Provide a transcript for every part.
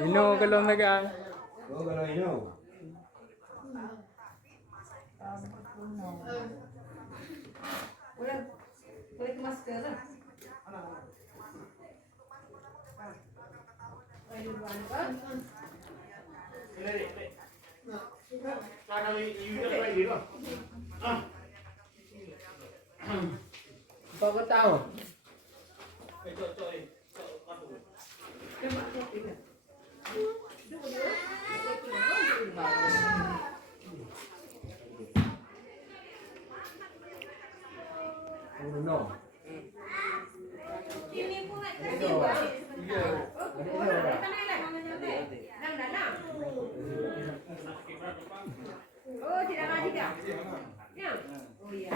Ino kalau naga. Oh, kalau ino. Boleh ke masker lah. Kau ke tahu? No. Ini pun nak kasi buat. Oh, tidak ada tidak. Ya. Oh iya.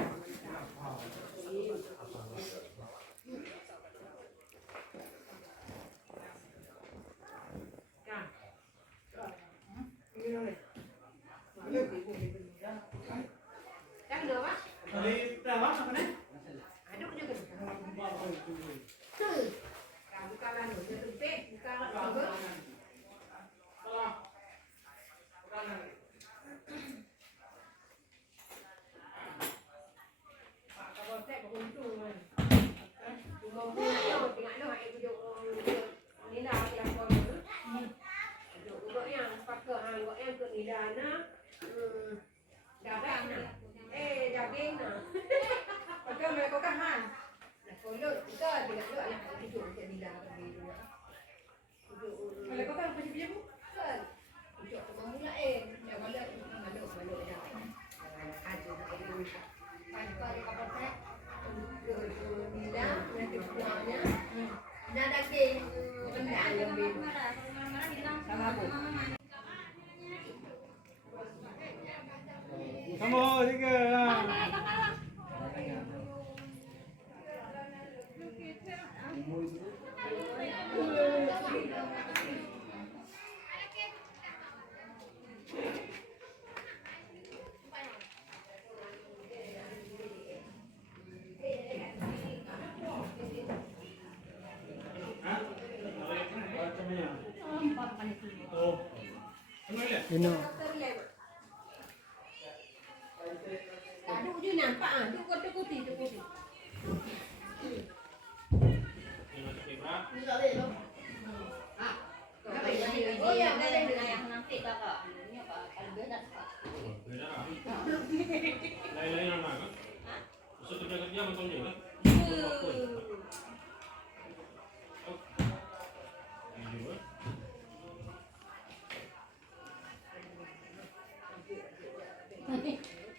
Dah kena apa? Aduk je kena. Bukanlah dia tempek, bukanlah apa. Kalau tak beruntung kan. Cuma punya tengok noh ai duduk Nila yang kau tu. Duduk duduk yang pakai hang kau yang tu Nila nah. Daging nah. Daging nah. Pakai mereka kan hang. Kalau kita tidak ada yang duduk macam Nila tadi tu. Kalau kau kan macam dia pun. Kan. Duduk mula yang balik malu dah. Ada air. Pantai kapal pek. Nila nanti pulangnya. Dah daging rendang lebih. Sama apa? Kamu tiga lah. Ino. Aduk je nampak ah, tu kotak-kotak tu kotak. Oh ya, dah dengan yang nanti kakak. Ini apa? Kalau beda tak? Lain-lain anak kan? Masa kerja macam ni kan?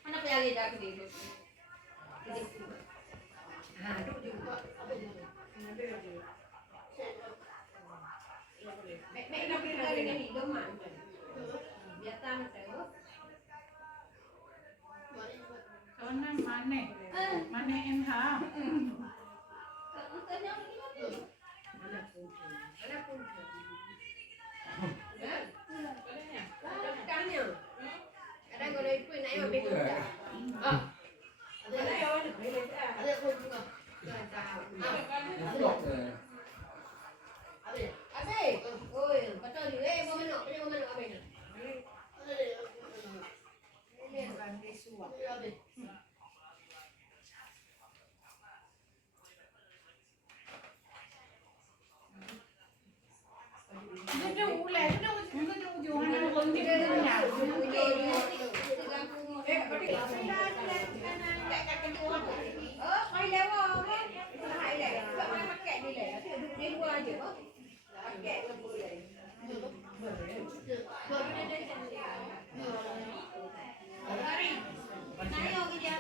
Mana pelari dah ke dia? Aduk juga. Mek nak pergi dengan hidung mak. Biar tahu tahu. Soalnya mana yang ha? Mana pun. Tanya. Ada kalau itu nak yang betul tak? Ada yang ada pun juga. Abe, oi, betul ni. Mau mana? Mau mana abe ni? Ini bukan disuap. Abe. Dia ulai, dia ujung anak orang dia banyak. Oh, kau lewat kan? Itu hai lewat. Sebab mana pakai dia lewat? Dia dua aja. Pakai ke boleh. Hari. Naik ke dia.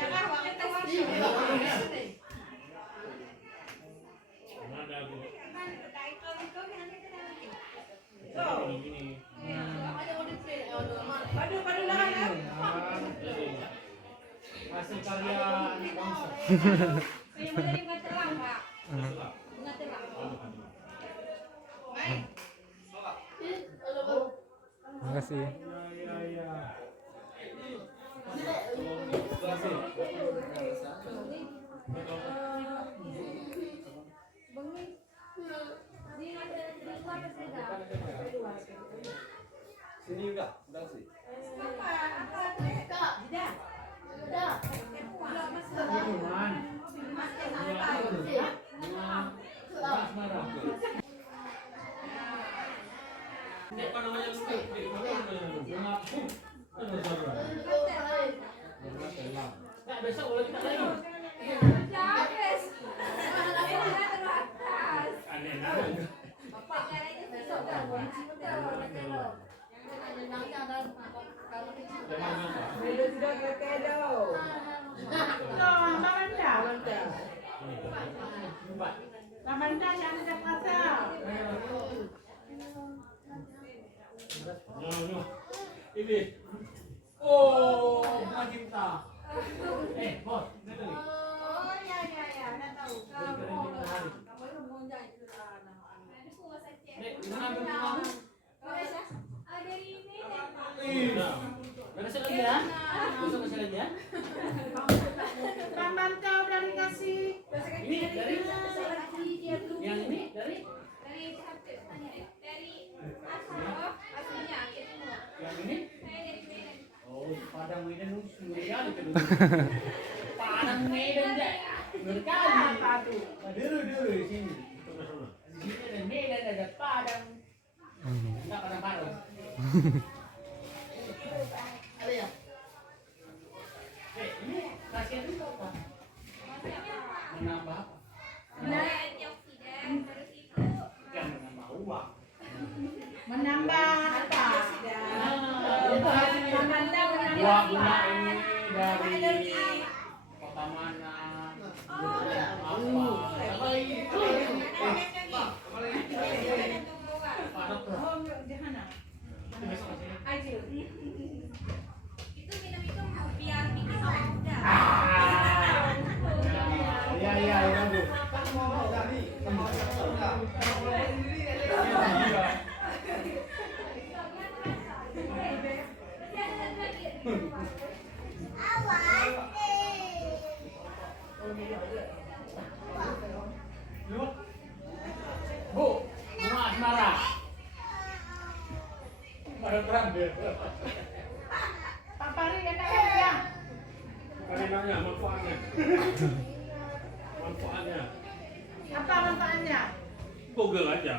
Dah lah waktu tu. Mana ada aku? Padu lah. Hasil karya anak bangsa. Saya boleh dengan terang, Pak. Dengan terang. Baik. Terima kasih. Ya. Bangun. Ni ada Sini juga, udah sih. Ini apa namanya lu? Bunga pun. Nah, besok boleh kita lagi. Aneh banget. Udah sudah kekedo. Lamanda yang ada Jakarta. Ini. Oh, bunga cinta. Bos, ini nih. Oh ya ya ya, saya tahu. Nek, gimana bunga? Beresin lagi ya. Besok beresin lagi ya. Lamanda udah dikasih. Ini dari yang ini dari yang ini. Oh, Padang Medan lu sendirian itu. Padang Medan deh. Berkali. Apa tuh? Dulu di sini. Di sini ada Medan, ada Padang. Enggak Padang Baru. Ada ya? Ini khasiat itu apa? Menambah apa? Bukan menambah uang. Menambah apa? Itu hasilnya. Lamanda Buah-buah ini dari kota mana? Apa? Apa lagi? Pak Dokter. Oh, di mana? Itu besok hasilnya. Iya, Bu. Bu, bunga asmara. Pada terang deh. Pak Pari ada ya? Bukan enaknya, manfaatnya. Manfaatnya. Apa manfaatnya? Google aja.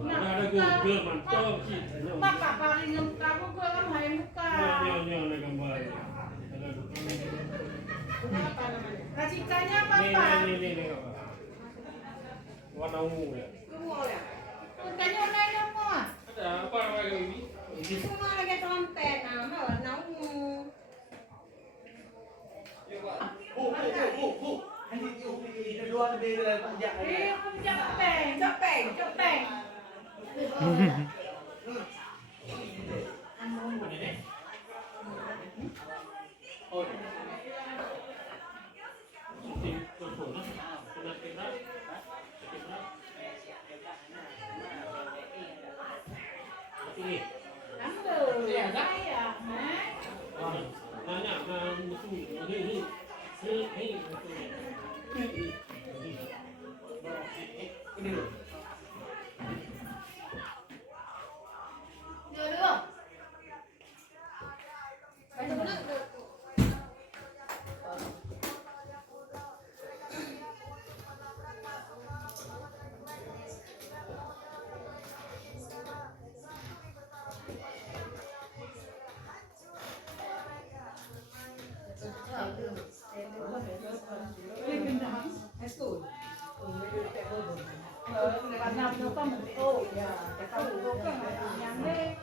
Ada Google mantap sih. Pak Pari kamu gue kan main muka. Ada gambar. Apa namanya? Racikannya apa Nih, Pak? nih. Warna ungu ya. Untanya online semua. Ada apa namanya ini? Semua lagi trompet, nama warna ungu. Bu. Ini dua dari panjang Eh, cepeng. Cepeng. Oh. Tim telepon. Sudah kita. Ini. Ambil. Ya, saya. Nanya, musuh. Ini. Ini loh. Dulu. Karena bukan oh ya, kalau bukan yang deh.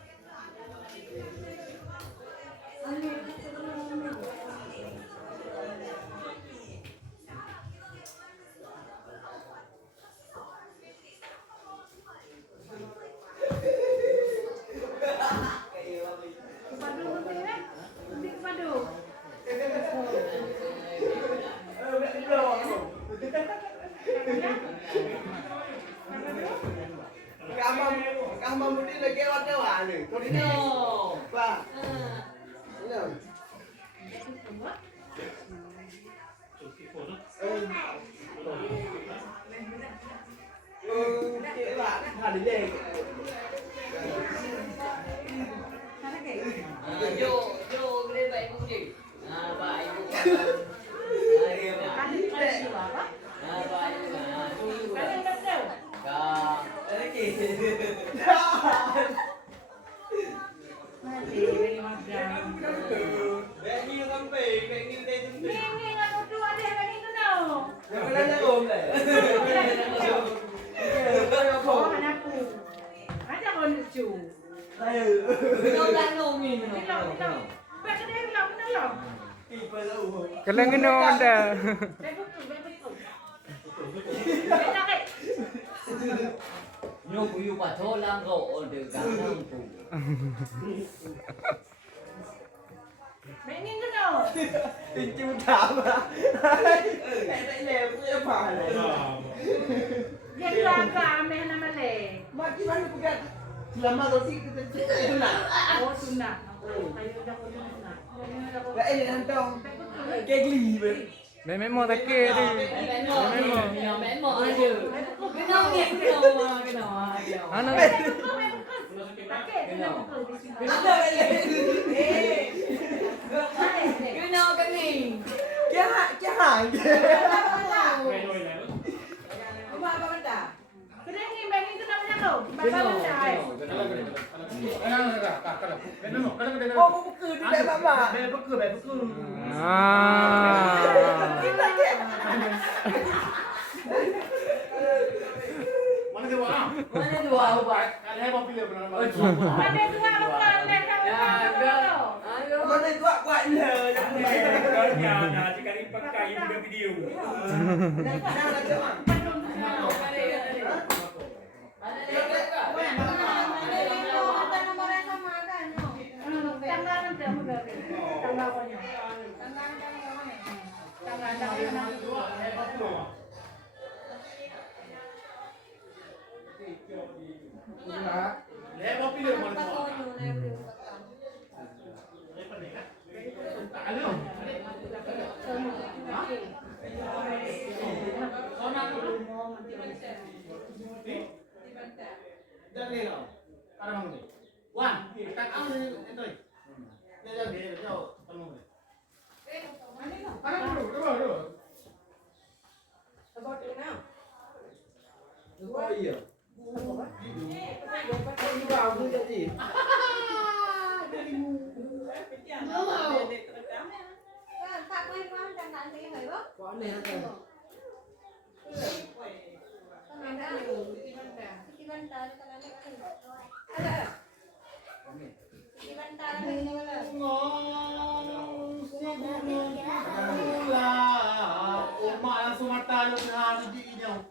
Kepadu ya? Nanti kepadu. Kamu mesti lagi lewat nih. Kau ini, Pak. Ini. Pak. kali deh. Mana ke? Jo boleh baik ibu je. Baik ibu. Hari ni. Ada siapa apa? Baik ibu. Ada yang betul. Okey. Mati beri makan. Bagi sampai, bagi dia tu. Ini nggak tuh ada yang ini tuh no. Yang mana rom dah. Oh anakku. Ada kau lucu. Ayo. Minum dah minum ni. Bilang. Baik dia bilang bilang. People tahu. Kalau kena ada. Betul. Betul ke? Nyo puyu patolang kau order ganang tu. Ini tuh no. Pinci utama. Tak lem tu apa lah. Dia jaga ameh nama le. Mati mana pegat. Selama tu kita itu nak. Oh sunnah. Ayo dah kau sunnah. Lah ini hantong. Kegli ber. Memang tak kira dia. Memang ada. Minum ni kena. Anak Kena kening. Kia hang. Oh, buku dia dah mama. Buku. Kita ke. Mana dia buat? Mana dua ubat? Ada apa pilih benar? Oh, cuma. Mana buat ni. Nah, jika dipakai juga video. Ada apa pilih mana dia buat? Ada. Sonak dulu. Jangan ni kau. Ada mana ni? Wan, tak tahu ni itu. Dia jauh temu ni. Ada dulu. Dua iya. Dua aku jadi. Umma langsung mata lu kena sedih jauh.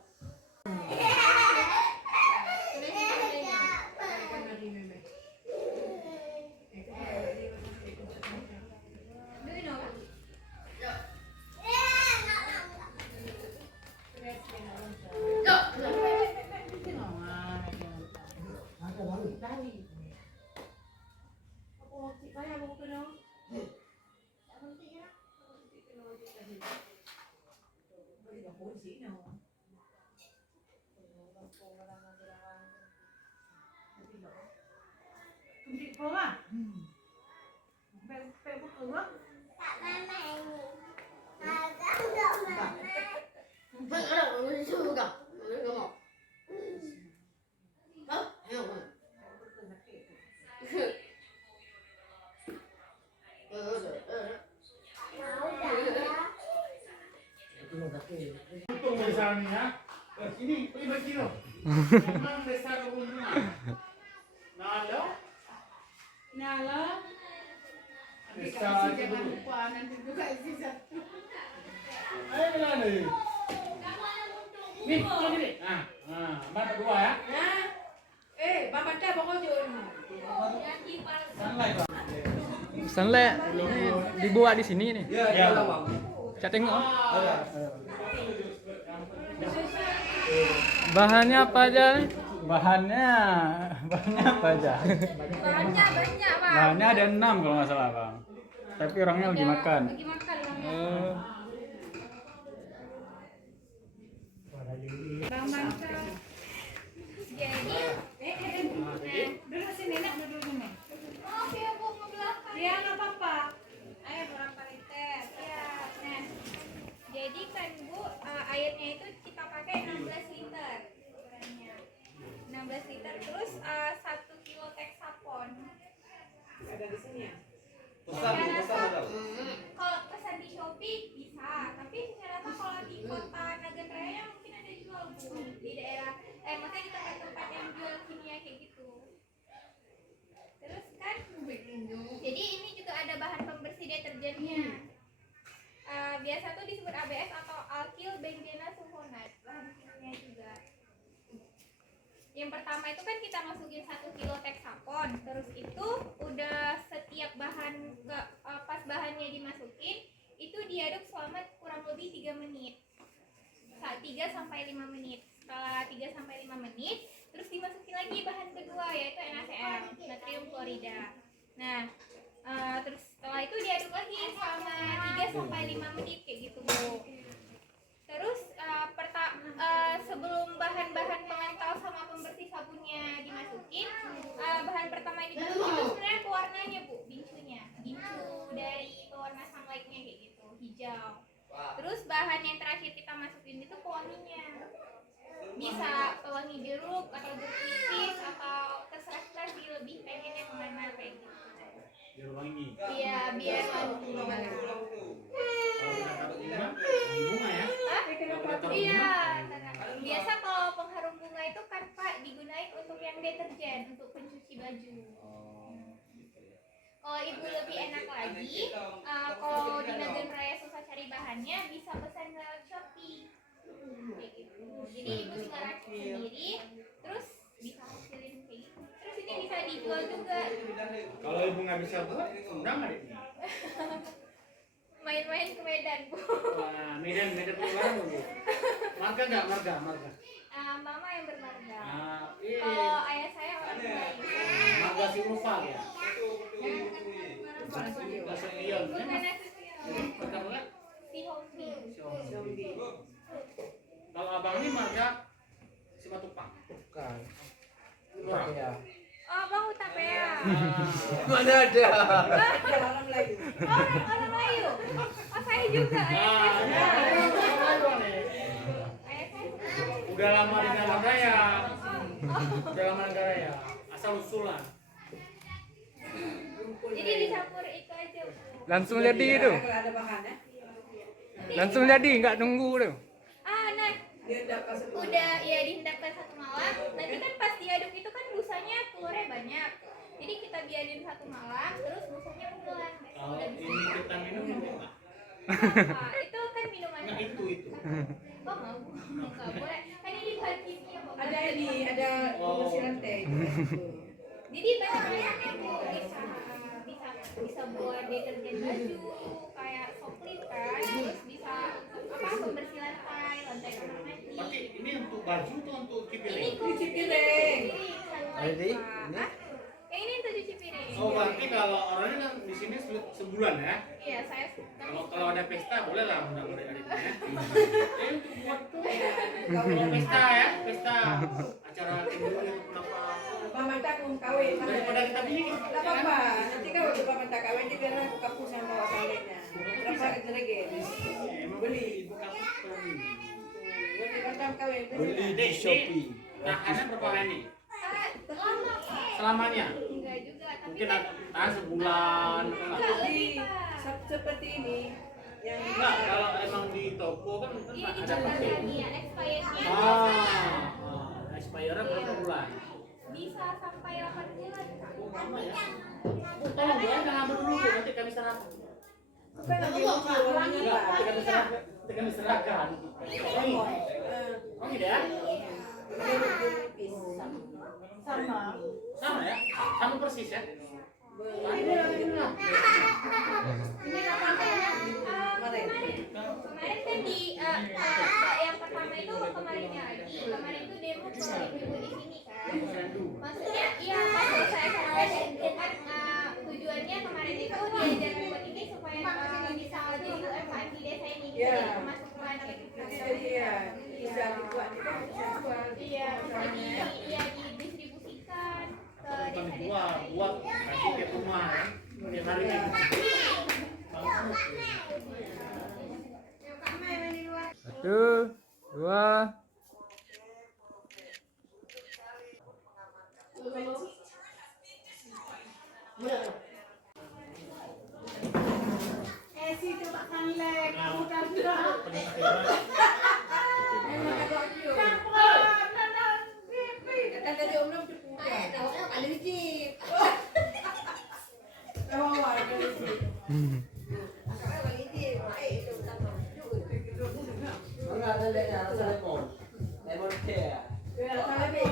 Untung besar ni ya. Ini bagi lo. Memang besar keuntungan. Nalo. Besar Jangan lupa nanti juga isi satu. Ayo bilang ni. Ni, ni. Mana dua ya? Bapak dah pokok je. Sangat bang. Sunlight dibuat di sini nih. Ya, ya. Cak tengok. Bahannya apa aja nih? Bahannya apa aja? Banyak bang. Bahannya ada 6 kalau nggak salah bang. Tapi orangnya lagi makan. Lagi makan orangnya. Oh. Bang Mansa. Jadi, Duduk sini, nak duduk sini. maaf ya Bu, ke belakang. Ya, nggak apa-apa. Ayo berapa liter? Ya, nah. Jadi kan Bu, airnya itu kita pakai 16 liter ukurannya. 16 liter terus 1 kilo Texapon. Ada di sini ya. Pesan udah. Kalau pesan di Shopee bisa, tapi saya rasa kalau di kota Nagan Raya mungkin ada jual Bu di daerah, maksudnya di tempat-tempat yang jual kimia kayak gitu. Terus kan, jadi ini juga ada bahan pembersih deterjennya. Biasa tuh disebut ABS atau alkyl benzena sulfonat, bahan kimia juga. Yang pertama itu kan kita masukin 1 kilo Texapon, terus itu udah setiap bahan pas bahannya dimasukin itu diaduk selama kurang lebih 3 menit. 3 sampai 5 menit. Setelah 3 sampai 5 menit, terus dimasukin lagi bahan kedua yaitu NaCl, natrium klorida. Nah, terus setelah itu diaduk lagi selama 3 sampai 5 menit kayak gitu, Bu. Terus sebelum bahan-bahan pengental sama pembersih sabunnya dimasukin, bahan pertama yang dimasukin itu sebenarnya pewarnanya Bu, bincunya, bincu dari pewarna sunlightnya kayak gitu, hijau. Terus bahan yang terakhir kita masukin itu pewanginya, bisa pewangi jeruk atau jeruk nipis atau terserah kita sih lebih pengen yang mana kayak gitu. Biar wangi. Iya, biar wangi. Kalau kita taruh bunga ya. Hah? Kalau kita taruh Iya, bunga. biasa kalau pengharum bunga itu kan Pak digunain untuk yang deterjen, untuk pencuci baju. Kalau Ibu lebih enak lagi, kalau di Nagan Raya susah cari bahannya, bisa pesan lewat Shopee. Kayak gitu. Jadi Ibu tinggal rakit sendiri, terus bisa hasilin kayak gitu. Terus ini bisa dijual juga. Kalau ibu nggak bisa buat, undang nggak ini? Main-main ke Medan, Bu. Wah, Medan keluar Bu. Marga nggak marga? Mama yang bermarga. Iya. Kalau ayah saya orang Melayu. Marga si Rufa ya. Bukan Nasution. Nasution. Marga apa? Si Hombi. Zombie. Kalau abang ini marga si Matupang. Bukan. Kurang. Ya. Oh, Bang Utapea. Mana ada? Orang Melayu. Orang Melayu. Oh, saya juga. Ayah saya juga. Ayah saya juga. Udah lama di Nagan Raya. Udah lama di Nagan Raya. Asal usulan. Jadi dicampur itu aja, Bu. Langsung jadi itu. Kalau ada bahannya, Langsung jadi, nggak nunggu tuh. Nah, dia dapat semua. udah ya dihendapkan 1 malam. Nanti kan pas diaduk itu kan busanya keluarnya banyak. Jadi kita biarin 1 malam, terus busanya pulang. Kalau ini kita minum enggak? Itu kan minuman. Enggak itu. Oh, nggak boleh. Kan ini bahan kimia, Bu. Ada pembersih lantai. Jadi banyak-banyaknya Bu, bisa buat deterjen baju, kayak soplit kan, terus bisa pembersih lantai kamar mandi. Berarti ini untuk baju tuh untuk Ini cipiring. Cuci piring. Jadi, ini? Ini untuk cuci piring. Oh, berarti kalau orangnya kan di sini sebulan ya? Iya, saya Kalau ada pesta boleh lah undang adik-adiknya ya. Untuk buat tuh. Kalau pesta ya, pesta acara kedua yang kenapa? Mama tak kawin. Daripada kita bikin. Tidak apa-apa. Nanti kalau udah mama tak kawin dia biar aku kapus yang bawa salenya. Berapa kita lagi? Beli ibu kampus beli. Beli macam kawin. Beli di Shopee. Tahannya berapa hari? lama. Selamanya? Enggak juga, tapi Mungkin kan tahan sebulan. enggak lebih, Pak. Seperti ini yang Enggak, kalau emang di toko kan Iya, ada dicatatkan ya, expirednya expire berapa bulan? bisa sampai 8 bulan, Kak. Lama ya? Tolong Bu, jangan ambil dulu Bu, nanti kami serahkan. bukan lagi wangi Enggak, Pak. nanti kami serahkan. Nanti kami serahkan. Oh gitu ya? Sama ya? Sama persis ya? Kemarin kan di yang pertama itu kemarinnya lagi. Kemarin itu demo ke ibu-ibu di sini kan. Maksudnya iya pas saya sampaikan kan tujuannya kemarin itu diajarkan buat ini supaya bisa jadi UMKM di desa ini bisa jadi pemasukan kayak gitu. Jadi ya bisa dibuat kita bisa jual. Iya, jadi iya di tua buat kasih ke rumah kan. Tiap hari kayak gitu. Satu, dua. Si coba kan lek, bukan dah. Kan tadi Om Nom cukup. Ada dikit. Mana ada lemon? Lemon tea. Lemon tea.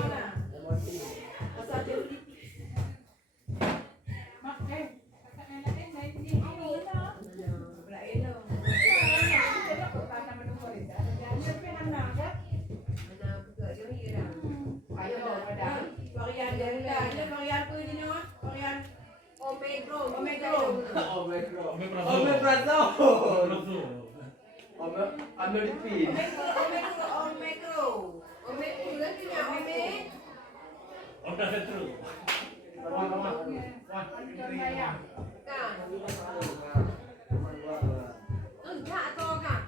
Omeprazol. Udah setru. Wah. Enggak atau enggak?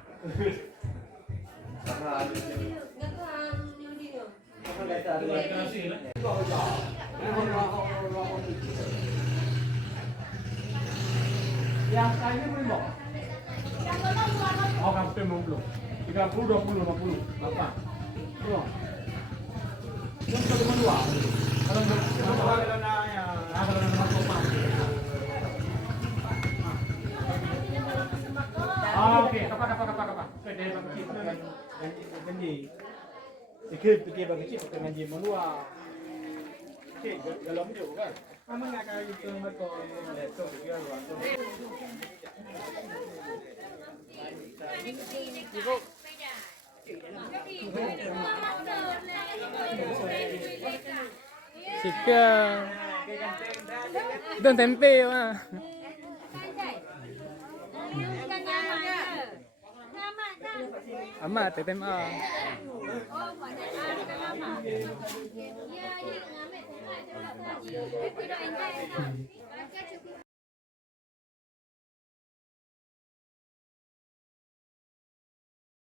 Sama ada. Enggak kan yang di Apa kata ada? Kasih lah. Yang kayaknya belum dong. Oh, kamu belum. 30, 20, 50, 8. Belum. Yang kedua dua. Kalau nanya, kalau nama sopan. Oh, oke. Kapa. Oke, deh bagi ganji. Pikir bagi cip pakai ganji menua. Oke, dalam itu kan. Kamu nggak kayak gitu mereka laptop juga luar. Sika. Dan tempe mah. Amat TMA. Oh, banyak ada kenapa? Ya, ini ngambil. Itu dah enjoy.